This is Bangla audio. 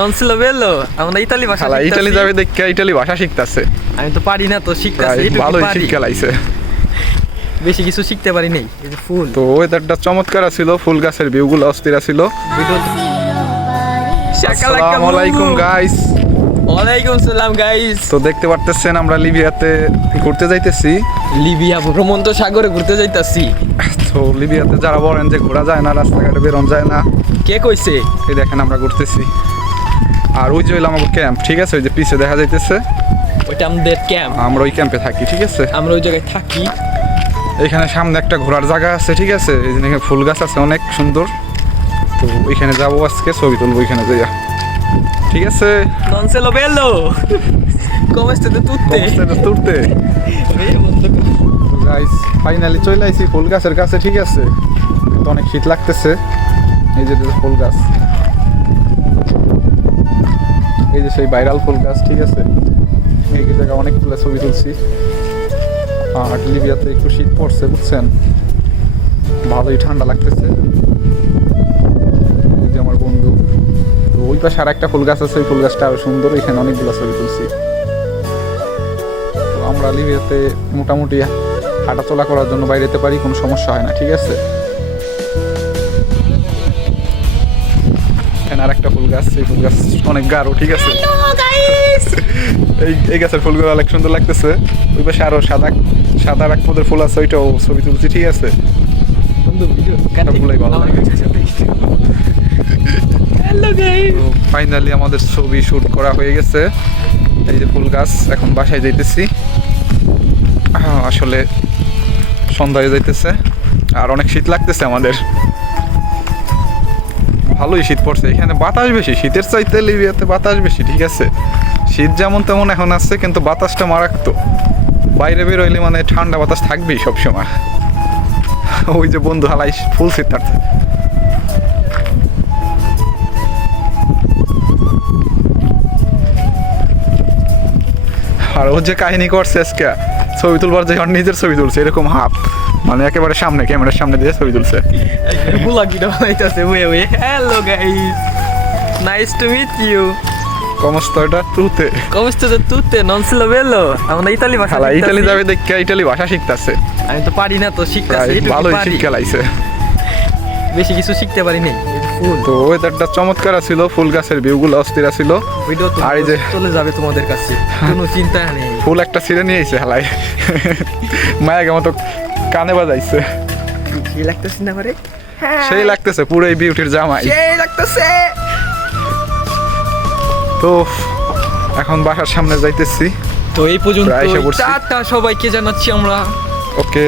Non se lo bello, আমরা ইতালি ভাষা শালা শিখতাছি। ইতালি যাবে দেখে ইতালি ভাষা শিখতাছে। আমি তো পারি না তো শিখতাছি, এটুকু ভালোই পারি। শিক্ষা লাইছে। বেশি কিছু শিখতে পারি নাই। এই যে ফুল। তো ওয়েদারটা চমৎকার ছিল, ফুল গাছের ভিউগুলো অস্থির ছিল। আসসালামু আলাইকুম গাইস। ওয়ালাইকুম সালাম গাইস। তো দেখতে পারতেছেন আমরা লিবিয়াতে ঘুরতে যাইতেছি। লিবিয়া ভ্রমন্ত সাগরে ঘুরতে যাইতাছি। তো লিবিয়াতে যারা বলেন যে ঘোরা যায় না, রাস্তাঘাটে বেরোন যায় না, কে কইছে? এই দেখেন আমরা ঘুরতেছি। আর ওই যে হইলো আমাদের ক্যাম্প, ঠিক আছে? ওই যে পিছে দেখা যাইতেছে, ওইটা আমাদের ক্যাম্প। আমরা ওই ক্যাম্পে থাকি, ঠিক আছে? আমরা ওই জায়গায় থাকি। এখানে সামনে একটা ঘোরার জায়গা আছে, ঠিক আছে? এই যে এখানে ফুল গাছ আছে অনেক সুন্দর। তো ওইখানে যাবো আজকে, ছবি তুলবো ওইখানে যাইয়া, ঠিক আছে? Non se lo bello. Come state tutte? তুলতে গাইস ফাইনালি চলে আইছি ফুল গাছের কাছে, ঠিক আছে? কিন্তু অনেক শীত লাগতেছে। এই যে ফুল গাছ, এই যে সেই ভাইরাল ফুল গাছ, ঠিক আছে? এই জায়গা অনেকগুলো ছবি তুলছি। আর লিবিয়াতে একটু শীত পড়ছে, বুঝছেন? ভালোই ঠান্ডা লাগতেছে। এই যে আমার বন্ধু। তো ওই পাশে আর একটা ফুল গাছ আছে, ওই ফুল গাছটা আরো সুন্দর, এখানে অনেকগুলো ছবি তুলছি। তো আমরা লিবিয়াতে মোটামুটি হাঁটাচলা করার জন্য বাইরে যেতে পারি, কোনো সমস্যা হয় না, ঠিক আছে? এখানে আর একটা ফুল গাছ, এই ফুল গাছ অনেক গাঢ়, ঠিক আছে? এই গাছের ফুলগুলো অনেক সুন্দর লাগতেছে। ওই পাশে আরো সাদা এক পদের ফুল আছে, ওইটাও ছবি তুলছি, ঠিক আছে? বন্ধু ভিডিও সবগুলাই ভালো লাগে। Hello guys. ফাইনালি আমাদের ছবি শুট করা হয়ে গেছে। এই যে ফুল গাছ, এখন বাসায় যাইতেছি। আসলে সন্ধ্যা হয়ে যাইতেছে আর অনেক শীত লাগতেছে আমাদের। ভালোই শীত পড়ছে, এখানে বাতাস বেশি, শীতের চাইতে লিবিয়াতে বাতাস বেশি, ঠিক আছে? শীত যেমন তেমন এখন আসছে, কিন্তু বাতাসটা মারাত্মক। বাইরে বেরোইলে মানে ঠান্ডা বাতাস থাকবেই সবসময়। ওই যে বন্ধু হালাই ফুল শীত। আর ও যে কাহিনী করছে আজকে ছবি তুলবার যে নিজের ছবি তুলছে এরকম হাফ, মানে একেবারে সামনে, ক্যামেরার সামনে দিয়ে ছবি তুলছে। ব্লগ ভিডিও বানাইতাছে ওয়ে। Hello guys, nice to meet you. কমস্তটা তুতে Come state tutte? Non se lo bello, আমরা ইতালি ভাষা শালা শিখতাছি। ইতালি যাবে দেখে ইতালি ভাষা শিখতাছে। আমি তো পারি না তো শিখতাছি, এটুকু ভালোই পারি। শিক্ষা লাইছে। বেশি কিছু শিখতে পারি নাই। এই যে ফুল। তো ওয়েদারটা চমৎকার ছিল, ফুল গাছের ভিউগুলো অস্থির ছিল। ভিডিও তো আর এই যে চলে যাবে তোমাদের কাছে, কোনো চিন্তা নেই। ফুল একটা ছিঁড়ে নিয়ে আইছে হালাই, মায়াকে মতো কানে বাজাইছে। কি লাগতেছে না পারে? সেই লাগতেছে পুরো এই বিউটির জামাই। সেই লাগতেছে। তো এখন বাসার সামনে যাইতেছি। তো এই পর্যন্ত প্রায় এসে পড়ছি। টাটা সবাইকে জানাচ্ছি আমরা। ওকে।